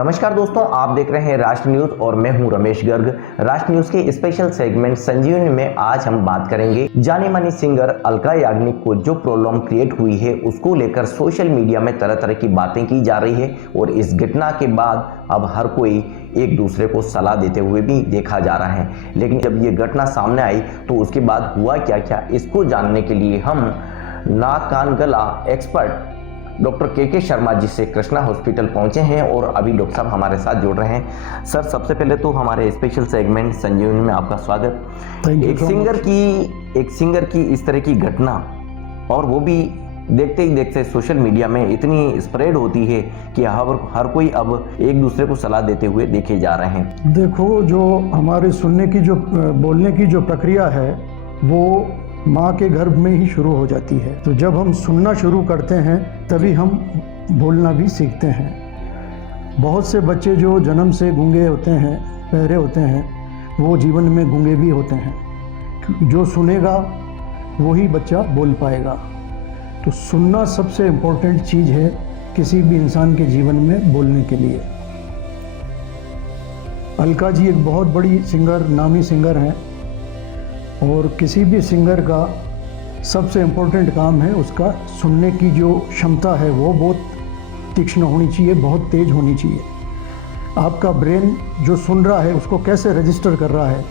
नमस्कार दोस्तों, आप देख रहे हैं राष्ट्र न्यूज और मैं हूं रमेश गर्ग। राष्ट्र न्यूज के स्पेशल सेगमेंट संजीवनी में आज हम बात करेंगे जानी मानी सिंगर अलका याग्निक को जो प्रॉब्लम क्रिएट हुई है उसको लेकर सोशल मीडिया में तरह तरह की बातें की जा रही है और इस घटना के बाद अब हर कोई एक दूसरे को सलाह देते हुए भी देखा जा रहा है। लेकिन जब ये घटना सामने आई तो उसके बाद हुआ क्या क्या, इसको जानने के लिए हम नाक कान गला एक्सपर्ट डॉक्टर के शर्मा जी से कृष्णा हॉस्पिटल पहुंचे हैं और अभी डॉक्टर साहब हमारे साथ जुड़ रहे हैं। सर, सबसे पहले तो हमारे स्पेशल सेगमेंट संजीवनी में आपका स्वागत। एक सिंगर की इस तरह की घटना और वो भी देखते ही देखते सोशल मीडिया में इतनी स्प्रेड होती है कि हर कोई अब एक दूसरे को सलाह देते हुए देखे जा रहे हैं। देखो, जो हमारे सुनने की जो बोलने की जो प्रक्रिया है वो माँ के गर्भ में ही शुरू हो जाती है। तो जब हम सुनना शुरू करते हैं तभी हम बोलना भी सीखते हैं। बहुत से बच्चे जो जन्म से गूंगे होते हैं, बहरे होते हैं, वो जीवन में गूंगे भी होते हैं। जो सुनेगा वही बच्चा बोल पाएगा। तो सुनना सबसे इम्पोर्टेंट चीज़ है किसी भी इंसान के जीवन में बोलने के लिए। अलका जी एक बहुत बड़ी सिंगर, नामी सिंगर हैं और किसी भी सिंगर का सबसे इम्पोर्टेंट काम है उसका सुनने की जो क्षमता है वो बहुत तीक्ष्ण होनी चाहिए, बहुत तेज होनी चाहिए। आपका ब्रेन जो सुन रहा है उसको कैसे रजिस्टर कर रहा है,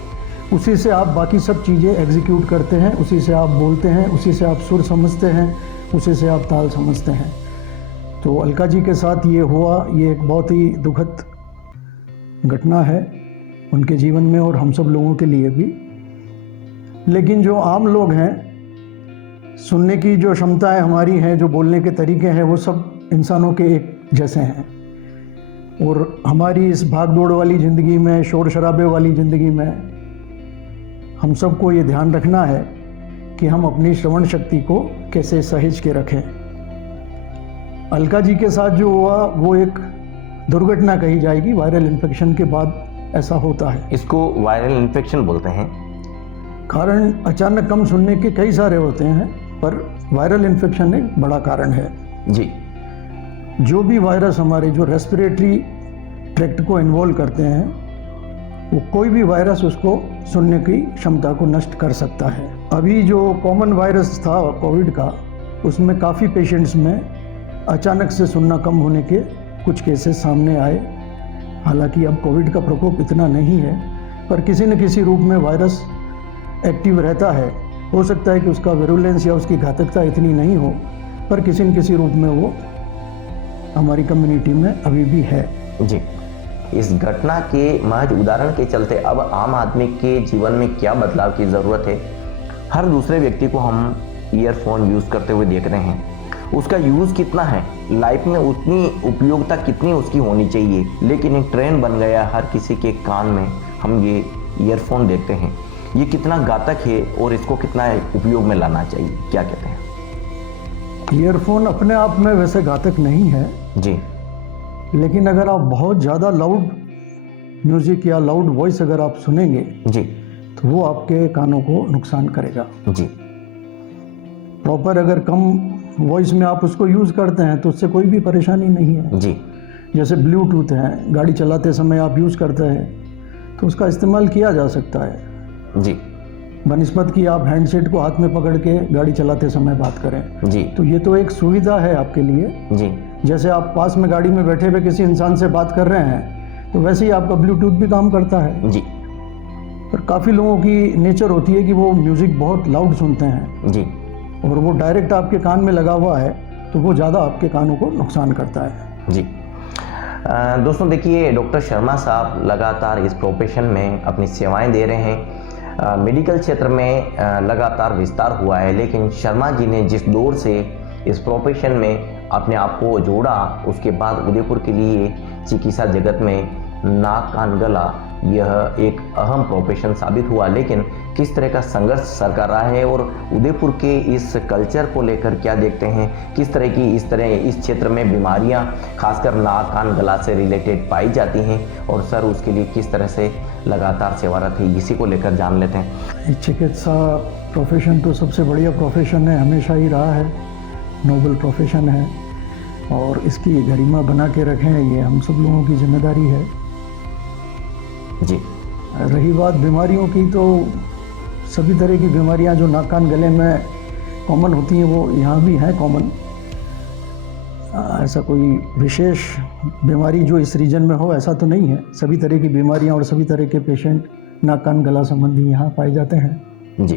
उसी से आप बाकी सब चीज़ें एग्जीक्यूट करते हैं, उसी से आप बोलते हैं, उसी से आप सुर समझते हैं, उसी से आप ताल समझते हैं। तो अलका जी के साथ ये हुआ, ये एक बहुत ही दुखद घटना है उनके जीवन में और हम सब लोगों के लिए भी। लेकिन जो आम लोग हैं, सुनने की जो क्षमताएं हमारी हैं, जो बोलने के तरीके हैं, वो सब इंसानों के एक जैसे हैं। और हमारी इस भाग दौड़ वाली ज़िंदगी में, शोर शराबे वाली ज़िंदगी में हम सबको ये ध्यान रखना है कि हम अपनी श्रवण शक्ति को कैसे सहेज के रखें। अलका जी के साथ जो हुआ वो एक दुर्घटना कही जाएगी। वायरल इन्फेक्शन के बाद ऐसा होता है। इसको वायरल इन्फेक्शन बोलते हैं। कारण अचानक कम सुनने के कई सारे होते हैं, पर वायरल इन्फेक्शन एक बड़ा कारण है जी। जो भी वायरस हमारे जो रेस्पिरेटरी ट्रैक्ट को इन्वॉल्व करते हैं, वो कोई भी वायरस उसको सुनने की क्षमता को नष्ट कर सकता है। अभी जो कॉमन वायरस था कोविड का, उसमें काफ़ी पेशेंट्स में अचानक से सुनना कम होने के कुछ केसेस सामने आए। हालांकि अब कोविड का प्रकोप इतना नहीं है, पर किसी न किसी रूप में वायरस एक्टिव रहता है। हो सकता है कि उसका विरुलेंस या उसकी घातकता इतनी नहीं हो, पर किसी न किसी रूप में वो हमारी कम्युनिटी में अभी भी है जी। इस घटना के महज उदाहरण के चलते अब आम आदमी के जीवन में क्या बदलाव की ज़रूरत है। हर दूसरे व्यक्ति को हम ईयरफोन यूज़ करते हुए देख रहे हैं। उसका यूज़ कितना है, लाइफ में उतनी उपयोगिता कितनी उसकी होनी चाहिए, लेकिन एक ट्रेंड बन गया हर किसी के कान में हम ये ईयरफोन देखते हैं। ये कितना घातक है और इसको कितना उपयोग में लाना चाहिए, क्या कहते हैं? ईयरफोन अपने आप में वैसे घातक नहीं है जी, लेकिन अगर आप बहुत ज़्यादा लाउड म्यूज़िक या लाउड वॉइस अगर आप सुनेंगे जी, तो वो आपके कानों को नुकसान करेगा जी। प्रॉपर अगर कम वॉइस में आप उसको यूज़ करते हैं तो उससे कोई भी परेशानी नहीं है जी। जैसे ब्लूटूथ है, गाड़ी चलाते समय आप यूज़ करते हैं तो उसका इस्तेमाल किया जा सकता है जी। बनिस्बत कि आप हैंडसेट को हाथ में पकड़ के गाड़ी चलाते समय बात करें जी। तो ये तो एक सुविधा है आपके लिए जी। जैसे आप पास में गाड़ी में बैठे हुए किसी इंसान से बात कर रहे हैं तो वैसे ही आपका ब्लूटूथ भी काम करता है जी। पर काफ़ी लोगों की नेचर होती है कि वो म्यूज़िक बहुत लाउड सुनते हैं जी। और वो डायरेक्ट आपके कान में लगा हुआ है तो वो ज़्यादा आपके कानों को नुकसान करता है जी। दोस्तों देखिए, डॉक्टर शर्मा साहब लगातार इस प्रोफेशन में अपनी सेवाएं दे रहे हैं। मेडिकल क्षेत्र में लगातार विस्तार हुआ है, लेकिन शर्मा जी ने जिस दौर से इस प्रोफेशन में अपने आप को जोड़ा, उसके बाद उदयपुर के लिए चिकित्सा जगत में नाक कान गला यह एक अहम प्रोफेशन साबित हुआ। लेकिन किस तरह का संघर्ष सर कर रहा है और उदयपुर के इस कल्चर को लेकर क्या देखते हैं, किस तरह की इस क्षेत्र में बीमारियां खासकर नाक कान गला से रिलेटेड पाई जाती हैं और सर उसके लिए किस तरह से लगातार सेवारत है, इसी को लेकर जान लेते हैं। चिकित्सा प्रोफेशन तो सबसे बढ़िया प्रोफेशन है, हमेशा ही रहा है, नोबल प्रोफेशन है। और इसकी गरिमा बना के रखें, ये हम सब लोगों की जिम्मेदारी है। जी। रही बात बीमारियों की, तो सभी तरह की बीमारियां जो नाक कान गले में कॉमन होती हैं वो यहाँ भी हैं कॉमन। ऐसा कोई विशेष बीमारी जो इस रीजन में हो ऐसा तो नहीं है। सभी तरह की बीमारियां और सभी तरह के पेशेंट नाक कान गला संबंधी यहाँ पाए जाते हैं। जी।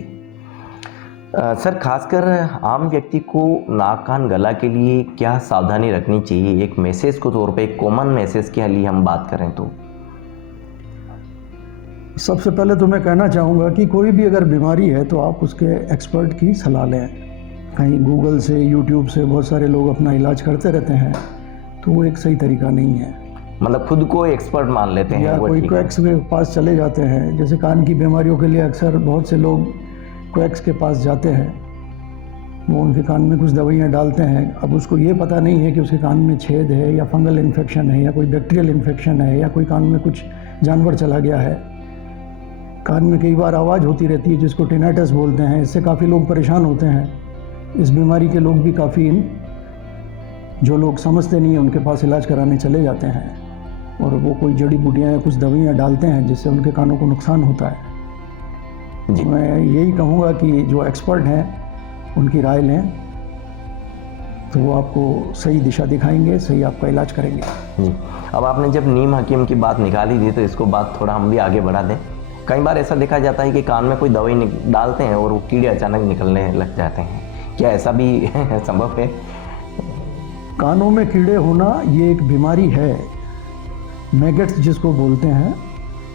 सर, खासकर आम व्यक्ति को नाक कान गला के लिए क्या सावधानी रखनी चाहिए? एक मैसेज के तौर पे, एक कॉमन मैसेज के लिए हम बात करें तो सबसे पहले तो मैं कहना चाहूँगा कि कोई भी अगर बीमारी है तो आप उसके एक्सपर्ट की सलाह लें। कहीं गूगल से, यूट्यूब से बहुत सारे लोग अपना इलाज करते रहते हैं, तो वो एक सही तरीका नहीं है। मतलब खुद को एक्सपर्ट मान लेते हैं या कोई क्वैक्स के पास चले जाते हैं। जैसे कान की बीमारियों के लिए अक्सर बहुत से लोग क्वैक्स के पास जाते हैं, वो उनके कान में कुछ दवाइयाँ डालते हैं। अब उसको ये पता नहीं है कि उसके कान में छेद है या फंगल इन्फेक्शन है या कोई बैक्टीरियल इन्फेक्शन है या कोई कान में कुछ जानवर चला गया है। कान में कई बार आवाज़ होती रहती है जिसको टिनाइटस बोलते हैं, इससे काफ़ी लोग परेशान होते हैं। इस बीमारी के लोग भी काफ़ी जो लोग समझते नहीं हैं उनके पास इलाज कराने चले जाते हैं और वो कोई जड़ी बूटियाँ या कुछ दवाइयाँ डालते हैं जिससे उनके कानों को नुकसान होता है। जी। मैं यही कहूँगा कि जो एक्सपर्ट हैं उनकी राय लें, तो वो आपको सही दिशा दिखाएंगे, सही आपका इलाज करेंगे। जी। अब आपने जब नीम हकीम की बात निकाली थी तो इसको बात थोड़ा हम भी आगे बढ़ा दें। कई बार ऐसा देखा जाता है कि कान में कोई दवाई डालते हैं और वो कीड़े अचानक निकलने लग जाते हैं, क्या ऐसा भी संभव है? कानों में कीड़े होना ये एक बीमारी है, मैगेट्स जिसको बोलते हैं।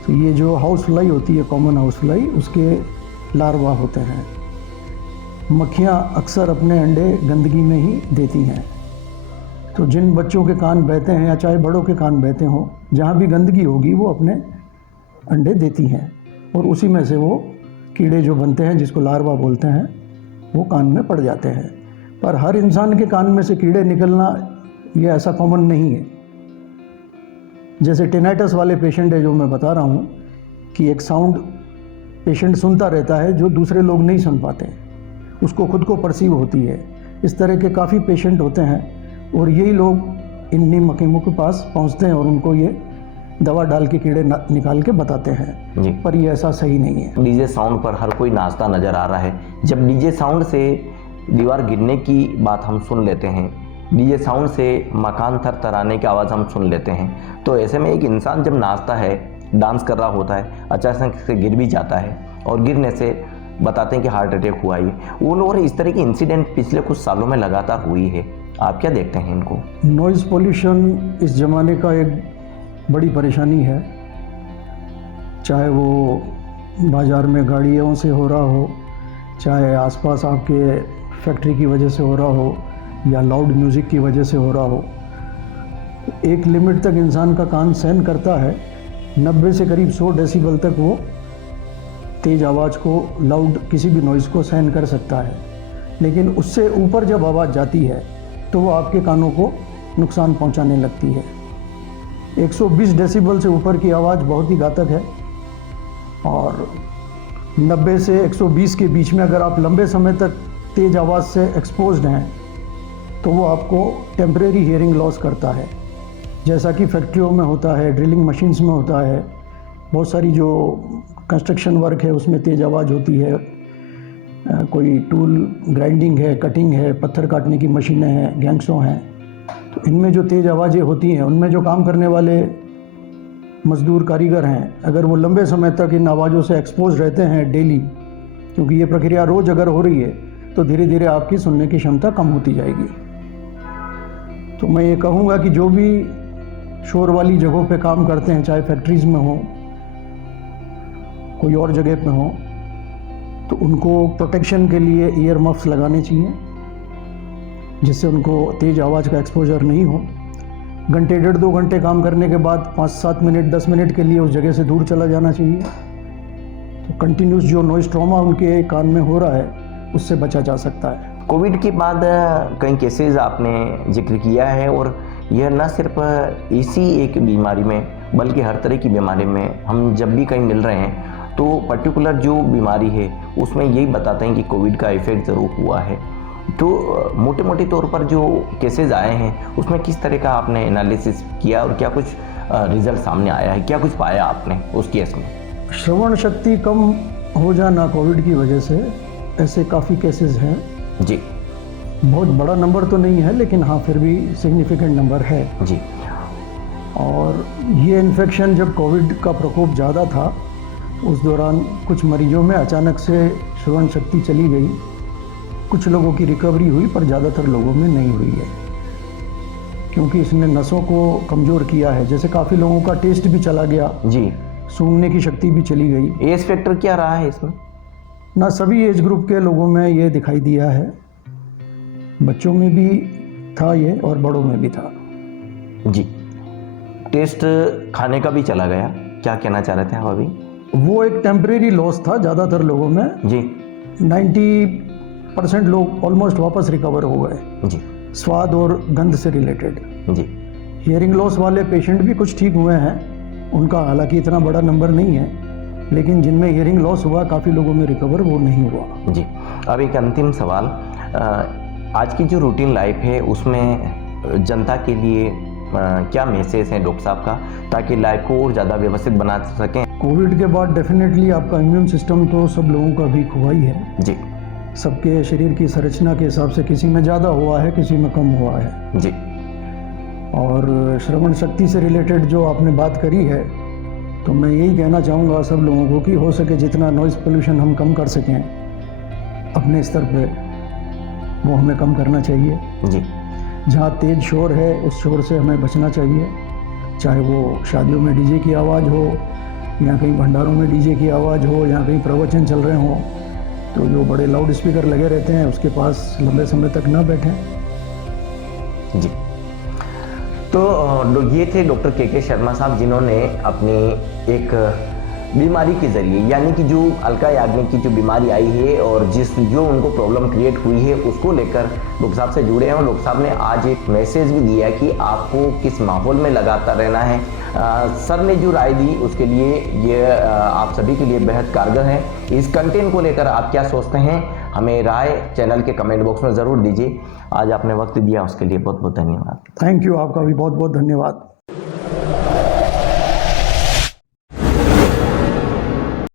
तो ये जो हाउस फ्लाई होती है, कॉमन हाउस फ्लाई, उसके लार्वा होते हैं। मक्खियाँ अक्सर अपने अंडे गंदगी में ही देती हैं। तो जिन बच्चों के कान बहते हैं या चाहे बड़ों के कान बहते हों, जहाँ भी गंदगी होगी वो अपने अंडे देती हैं और उसी में से वो कीड़े जो बनते हैं जिसको लार्वा बोलते हैं वो कान में पड़ जाते हैं। पर हर इंसान के कान में से कीड़े निकलना ये ऐसा कॉमन नहीं है। जैसे टिनाइटस वाले पेशेंट है जो मैं बता रहा हूँ कि एक साउंड पेशेंट सुनता रहता है जो दूसरे लोग नहीं सुन पाते, उसको खुद को परसीव होती है। इस तरह के काफ़ी पेशेंट होते हैं और यही लोग इन नीम हकीमों के पास पहुँचते हैं और उनको ये दवा डाल के कीड़े निकाल के बताते हैं जी। पर ये ऐसा सही नहीं है। डीजे साउंड पर हर कोई नाचता नज़र आ रहा है। जब डीजे साउंड से दीवार गिरने की बात हम सुन लेते हैं, डीजे साउंड से मकान थरथराने की आवाज़ हम सुन लेते हैं, तो ऐसे में एक इंसान जब नाचता है, डांस कर रहा होता है, अचानक से गिर भी जाता है और गिरने से बताते हैं कि हार्ट अटैक हुआ है। वो लोग इस तरह की इंसिडेंट पिछले कुछ सालों में लगातार हुई है। आप क्या देखते हैं इनको? नॉइज़ पोल्यूशन इस ज़माने का एक बड़ी परेशानी है, चाहे वो बाज़ार में गाड़ियों से हो रहा हो, चाहे आसपास आपके फैक्ट्री की वजह से हो रहा हो या लाउड म्यूज़िक की वजह से हो रहा हो। एक लिमिट तक इंसान का कान सहन करता है, 90 से करीब 100 डेसिबल तक वो तेज़ आवाज़ को, लाउड किसी भी नॉइज़ को सहन कर सकता है। लेकिन उससे ऊपर जब आवाज़ जाती है तो वो आपके कानों को नुकसान पहुंचाने लगती है। 120 डेसिबल से ऊपर की आवाज़ बहुत ही घातक है और 90 से 120 के बीच में अगर आप लंबे समय तक तेज़ आवाज़ से एक्सपोज्ड हैं तो वो आपको टेम्परेरी हियरिंग लॉस करता है, जैसा कि फैक्ट्रियों में होता है, ड्रिलिंग मशीन्स में होता है। बहुत सारी जो कंस्ट्रक्शन वर्क है उसमें तेज़ आवाज़ होती है, कोई टूल ग्राइंडिंग है, कटिंग है, पत्थर काटने की मशीनें हैं, गैंगसो हैं, तो इनमें जो तेज़ आवाज़ें होती हैं उनमें जो काम करने वाले मज़दूर कारीगर हैं, अगर वो लंबे समय तक इन आवाज़ों से एक्सपोज रहते हैं डेली, क्योंकि ये प्रक्रिया रोज़ अगर हो रही है तो धीरे धीरे आपकी सुनने की क्षमता कम होती जाएगी। तो मैं ये कहूँगा कि जो भी शोर वाली जगहों पे काम करते हैं, चाहे फैक्ट्रीज़ में हो, कोई और जगह पे हो, तो उनको प्रोटेक्शन के लिए ईयर मफ्स लगाने चाहिए जिससे उनको तेज़ आवाज़ का एक्सपोजर नहीं हो। घंटे 1.5-2 घंटे काम करने के बाद 5-7 मिनट 10 मिनट के लिए उस जगह से दूर चला जाना चाहिए। तो कंटिन्यूस जो नॉइज़ ट्रॉमा उनके कान में हो रहा है उससे बचा जा सकता है। कोविड के बाद कई केसेस आपने जिक्र किया है और यह न सिर्फ इसी एक बीमारी में बल्कि हर तरह की बीमारी में हम जब भी कहीं मिल रहे हैं तो पर्टिकुलर जो बीमारी है उसमें यही बताते हैं कि कोविड का इफेक्ट ज़रूर हुआ है। तो मोटे मोटे तौर पर जो केसेस आए हैं उसमें किस तरह का आपने एनालिसिस किया और क्या कुछ रिजल्ट सामने आया है, क्या कुछ पाया आपने उस केस में? श्रवण शक्ति कम हो जाना कोविड की वजह से, ऐसे काफ़ी केसेस हैं जी। बहुत बड़ा नंबर तो नहीं है लेकिन हाँ फिर भी सिग्निफिकेंट नंबर है जी। और ये इन्फेक्शन जब कोविड का प्रकोप ज़्यादा था उस दौरान कुछ मरीजों में अचानक से श्रवण शक्ति चली गई, कुछ लोगों की रिकवरी हुई पर ज़्यादातर लोगों में नहीं हुई है क्योंकि इसने नसों को कमज़ोर किया है। जैसे काफ़ी लोगों का टेस्ट भी चला गया जी, सूंघने की शक्ति भी चली गई। एज फैक्टर क्या रहा है इसमें? ना सभी एज ग्रुप के लोगों में ये दिखाई दिया है, बच्चों में भी था ये और बड़ों में भी था। जी। टेस्ट खाने का भी चला गया, क्या कहना चाह रहे थे आप अभी? वो एक टेम्परेरी लॉस था ज़्यादातर लोगों में जी। 90% लोग ऑलमोस्ट वापस रिकवर हो गए जी। स्वाद और गंध से रिलेटेड। जी। हियरिंग लॉस वाले पेशेंट भी कुछ ठीक हुए हैं, उनका हालांकि इतना बड़ा नंबर नहीं है लेकिन जिनमें हियरिंग लॉस हुआ काफ़ी लोगों में रिकवर वो नहीं हुआ। जी। अब एक अंतिम सवाल, आज की जो रूटीन लाइफ है उसमें जनता के लिए क्या मैसेज है डॉक्टर साहब का, ताकि लाइफ को और ज़्यादा व्यवस्थित बना सकें? कोविड के बाद डेफिनेटली आपका इम्यून सिस्टम तो सब लोगों का वीक हुआ ही है जी। सबके शरीर की संरचना के हिसाब से किसी में ज़्यादा हुआ है किसी में कम हुआ है। जी। और श्रवण शक्ति से रिलेटेड जो आपने बात करी है तो मैं यही कहना चाहूँगा सब लोगों को कि हो सके जितना नॉइज़ पोल्यूशन हम कम कर सकें अपने स्तर पे वो हमें कम करना चाहिए। जी। जहाँ तेज़ शोर है उस शोर से हमें बचना चाहिए, चाहे वो शादियों में डीजे की आवाज़ हो या कहीं भंडारों में डीजे की आवाज़ हो या कहीं प्रवचन चल रहे हों तो जो बड़े लाउड स्पीकर लगे रहते हैं उसके पास लंबे समय तक ना बैठें। जी। तो ये थे डॉक्टर के शर्मा साहब जिन्होंने अपनी एक बीमारी के जरिए, यानी कि जो अलका याग्निक की जो बीमारी आई है और जो उनको प्रॉब्लम क्रिएट हुई है उसको लेकर डॉक्टर साहब से जुड़े हैं और डॉक्टर साहब ने आज एक मैसेज भी दिया कि आपको किस माहौल में लगातार रहना है। सर ने जो राय दी उसके लिए ये आप सभी के लिए बेहद कारगर है। इस कंटेंट को लेकर आप क्या सोचते हैं हमें राय चैनल के कमेंट बॉक्स में ज़रूर दीजिए। आज आपने वक्त दिया उसके लिए बहुत बहुत धन्यवाद। थैंक यू, आपका भी बहुत बहुत धन्यवाद।